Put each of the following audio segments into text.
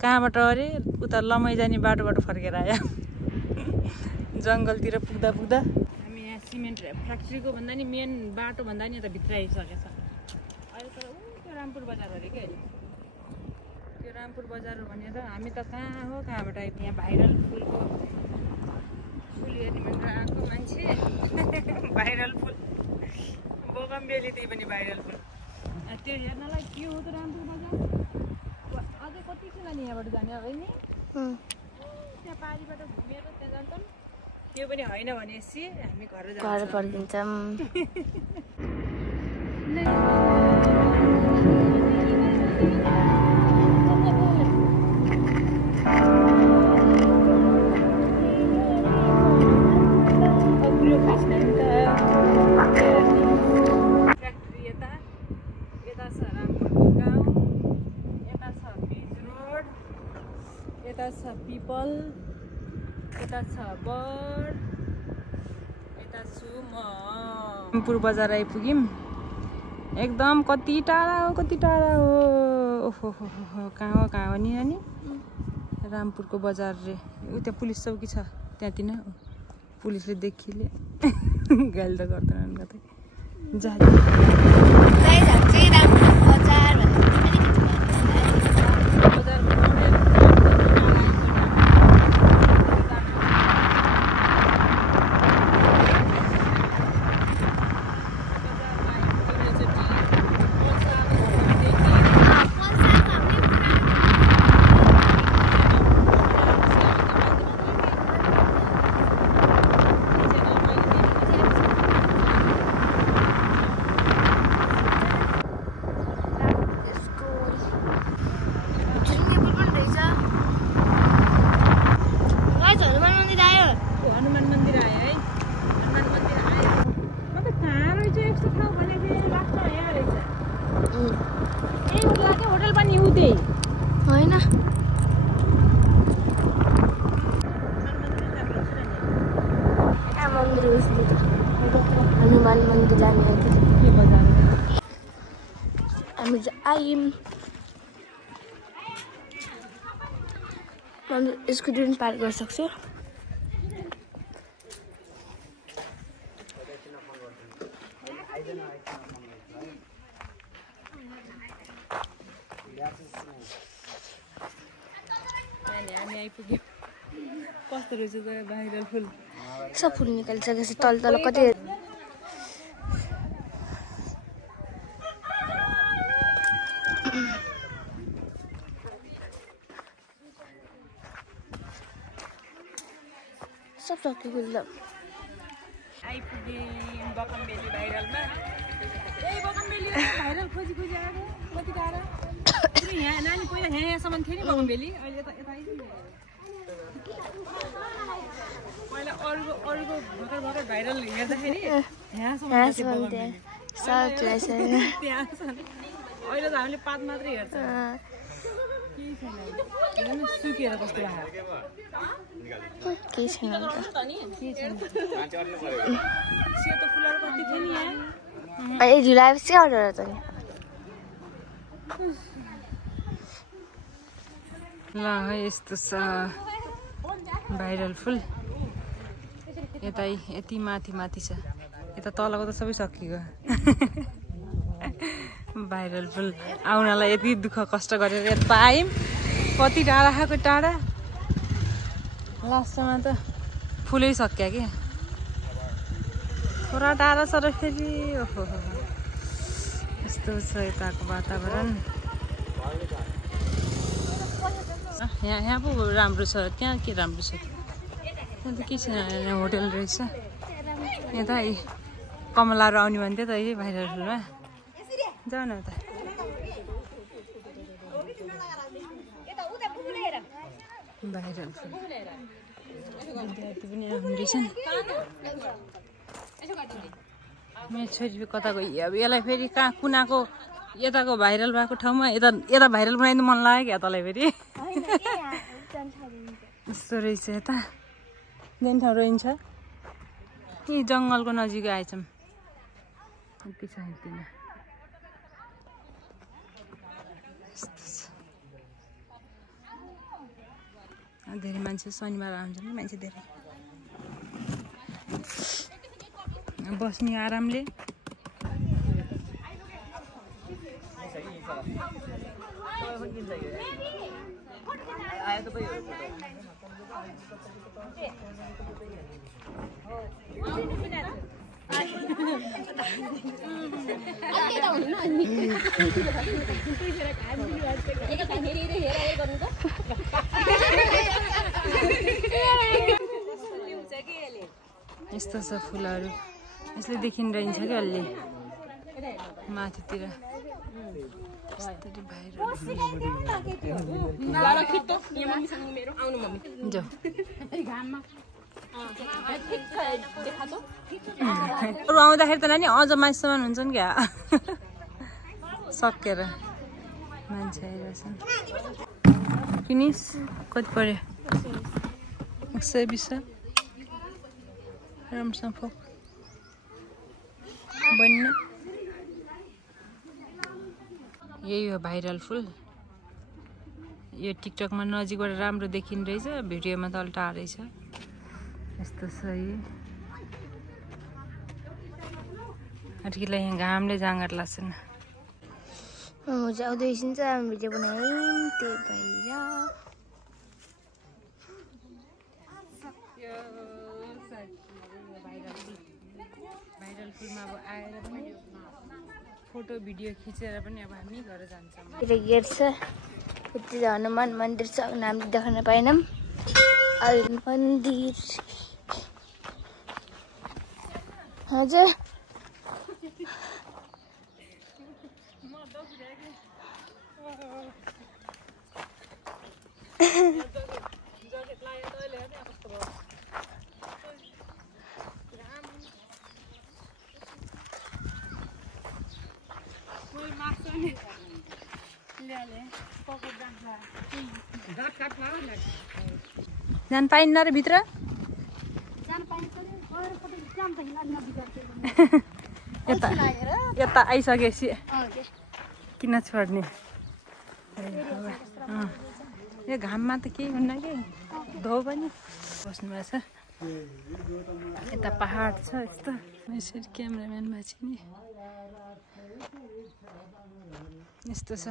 कहाँबाट अरे उता लमै जाने बाटोबाट फर्केर आयो जङ्गलतिर पुग्दा पुग्दा हामी यहाँ सिमेन्ट फ्याक्ट्रीको भन्दा नि मेन बाटो भन्दा नि यता भित्र आइसकेछ अहिले तर त्यो रामपुर बजार अरे के त्यो रामपुर बजार हो भने त हामी त कहाँ हो कहाँबाट आइपुग्यो यहाँ भाइरल फुलको फुल हेर्ने भनेर आएको मान्छे भाइरल फुल बोगनबेली त्यही पनि भाइरल फुल त्यो हेर्नलाई के हो त रामपुर बजार अझै कति खेला नि यहाँबाट जाने अब नि त्यहाँ पारीबाट घुमेर त्यहाँ जान्छौँ त्यो पनि होइन भनेपछि हामी घर फर्किन्छौँ फ्याक्ट्री यता यता छ रामपुरको गाउँ यता छ बिच रोड यता छ पिपल यता छ बड यता छु म रामपुर बजार आइपुग्यौँ एकदम कति टाढा हो ओहो कहाँ हो नि नानी रामपुरको बजार रे उता पुलिस चौकी छ त्यहाँतिर पुलिसले देखिले गाली त गर्दैनन् कतै जा होटल पनि उतै होइन हनुमान मन्दिर जाने हामी आयौँ स्कुटी पनि पार्क गर्न सक्छु हामी आइपुग्यौँ कस्तो रहेछ त भाइरल फुल सब फुल निकालिसकेपछि तल कति सब सक्यो फुल आइपुग्यौँ बकनबेली भाइरलमा बकनबेली भाइरल खोजी आएको कति टाढा यहाँ नानी पहिला यहाँसम्म थियो नि बकनबेली अहिले त यता आइपुग्यो पहिला अरूको भर्खर भाइरल हेर्दाखेरि यहाँसम्म अहिले त हामीले पात मात्रै हेर्छ सुकेर कस्तो केही छैन सेतो फुलहरू कति थियो नि यहाँ झुलाएपछि अर्डर त नि ल यस्तो छ भाइरल फुल यता यति माथि छ यता तलको त सबै सकियो भाइरल फुल आउनलाई यति दुःख कष्ट गरेर यता आयौँ कति टाढा खाएको टाढा लास्टमा त फुलै सक्यो कि थोडा टाढा छ र फेरि ओहो यस्तो छ यताको वातावरण यहाँ पो राम्रो छ त्यहाँ के राम्रो छ त्यहाँ त के छैन होटल रहेछ यता कमलाहरू आउने भन्थ्यो त यही भाइरल फुलमा जाऊ न त भाइरल फुल विद्यार्थी पनि आउनु रहेछ नि मेरो छोरी कता गयो अब यसलाई फेरि कहाँ कुनाको यताको भाइरल भएको ठाउँमा यता भाइरल बनाइदिनु मन लाग्यो क्या तँलाई फेरि यस्तो रहेछ यता जाने ठाउँ रहन्छ यी जङ्गलको नजिक आएछौँ यति छ यतिमा धेरै मान्छे शनिबार आउँछन् नि मान्छे धेरै बस्ने आरामले यस्तो छ फुलहरू यसले देखिन रहन्छ कि अलि माथितिर अरू आउँदाखेरि त नानी अझ मासुमान हुन्छन् क्या सकेर मान्छे आइरहेछन् फिनिस कति पर्यो 120 राम्रोसँग फोक बन्न यही हो भाइरल फुल यो टिकटकमा नजिकबाट राम्रो देखिन रहेछ भिडियोमा त अलि टाढै छ यस्तो छ यो अटिकलाई यहाँ घामले जाँगर लाग्छ न मुझे आउँदैछन् चाहिँ भिडियो बनाएँ त्यो भएर भाइरल फुलमा अब आएर पनि फोटो भिडियो खिचेर पनि अब हामी घर जान्छौँ गेट छ उति हनुमान मन्दिर छ नाम देखाउन पाएनौँ मन्दिर हजुर जान पाइन्न र भित्र यता आइसकेपछि किन छोड्ने यो घाममा त केही हुन्न कि धो पनि बस्नुभएको छ यता पहाड छ यस्तो यसरी क्यामेराम्यान भएको छ नि यस्तो छ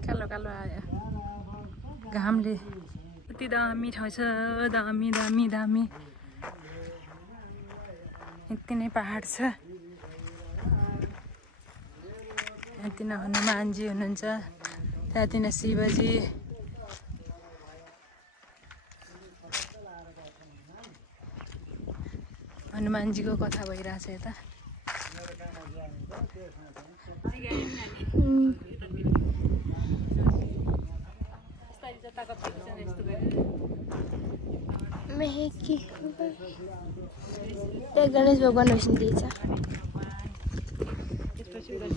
कालो कालो आयो घामले कति दामी ठाउँ छ दामी दामी दामी यति नै पहाड छ यति नै हनुमानजी हुनुहुन्छ त्यहाँति नै शिवजी हनुमानजीको कथा भइरहेछ यता गणेश भगवान होइन्छ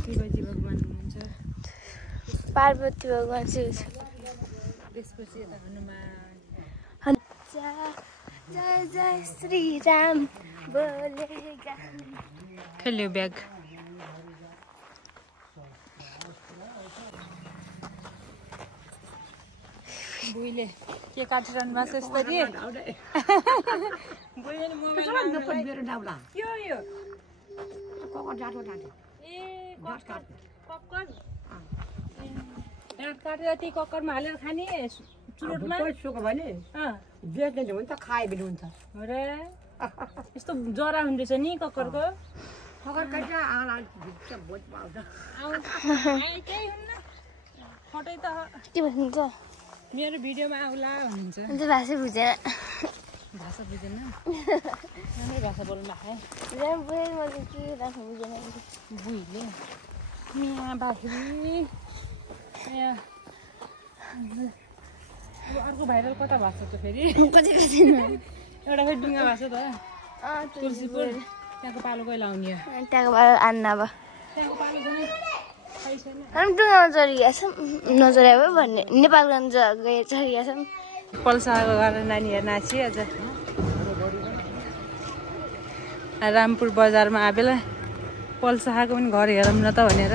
शिवजी भगवान हुनुहुन्छ पार्वती भगवान शिव त्यसपछि यता हनुमान जय जय श्री राम बोलेगा खेल्यो ब्याग बुइले के काटिरहनु भएको छ यसरी बुइले मोबाइल यो यो कक्कर काटेर त्यही कक्करमा हालेर खाने चुरोटमा बेच्ने हुन्छ खाए पनि हुन्छ अरे यस्तो जरा हुँदैछ नि कक्करको फटै त के भन्नुहुन्छ मेरो भिडियोमा आउला भन्नुहुन्छ भाषा बुझेन भाषा बुझेन राम्रै भाषा बोल्नु भएको बुइले यहाँ बाख्री यहाँ अर्को भाइरल कता भएको छ त फेरि एउटा फेरि डुङ्गा भएको छ त तुलसीपुर त्यहाँको पालो कहिले आउने हो त्यहाँको पालो आन्न अब त्यहाँको पालो छैन छैन डुङ्गामा चढिया छ नचढिया भयो भन्ने नेपालगञ्ज चढिया छ पल्साको गरेर नानीहरू नाची अझ रामपुर बजारमा आबेला पल्साको पनि घर हेरौँ न त भनेर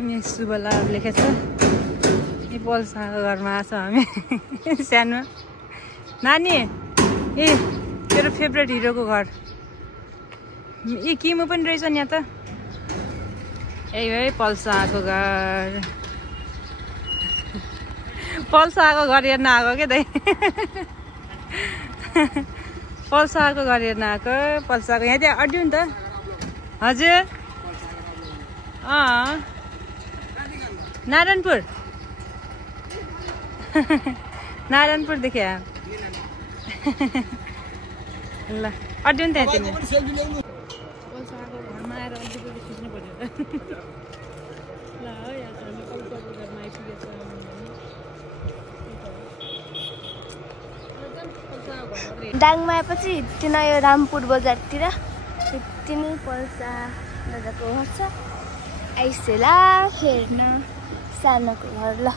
यहाँ शुभला लेखेको छ। यी पल्साको घरमा आएको हामी सानो नानी। ए तेरो फेभरेट हिरोको घर ए किमु पनि रहेछ नि यहाँ त। यही है पल्साको घर। पल्साको घर हेर्न आएको के दाइ पल्साको घर हेर्न आएको। पल्साको यहाँ त्यहाँ अड्यो नि त। हजुर नारायणपुर नारायणपुरदेखि आयो ल अड्यो नि त्यहाँ तिमी। पल्साको घरमा आएर अलिकति खिच्नु पर्यो ल यहाँ हामी पल्साको घरमा आइपुगेछ। दाङमा आएपछि यति नै यो रामपुर बजारतिर यति नै पल्सा दादाको घर छ। आइसेला हेर्न सानोको घर ल।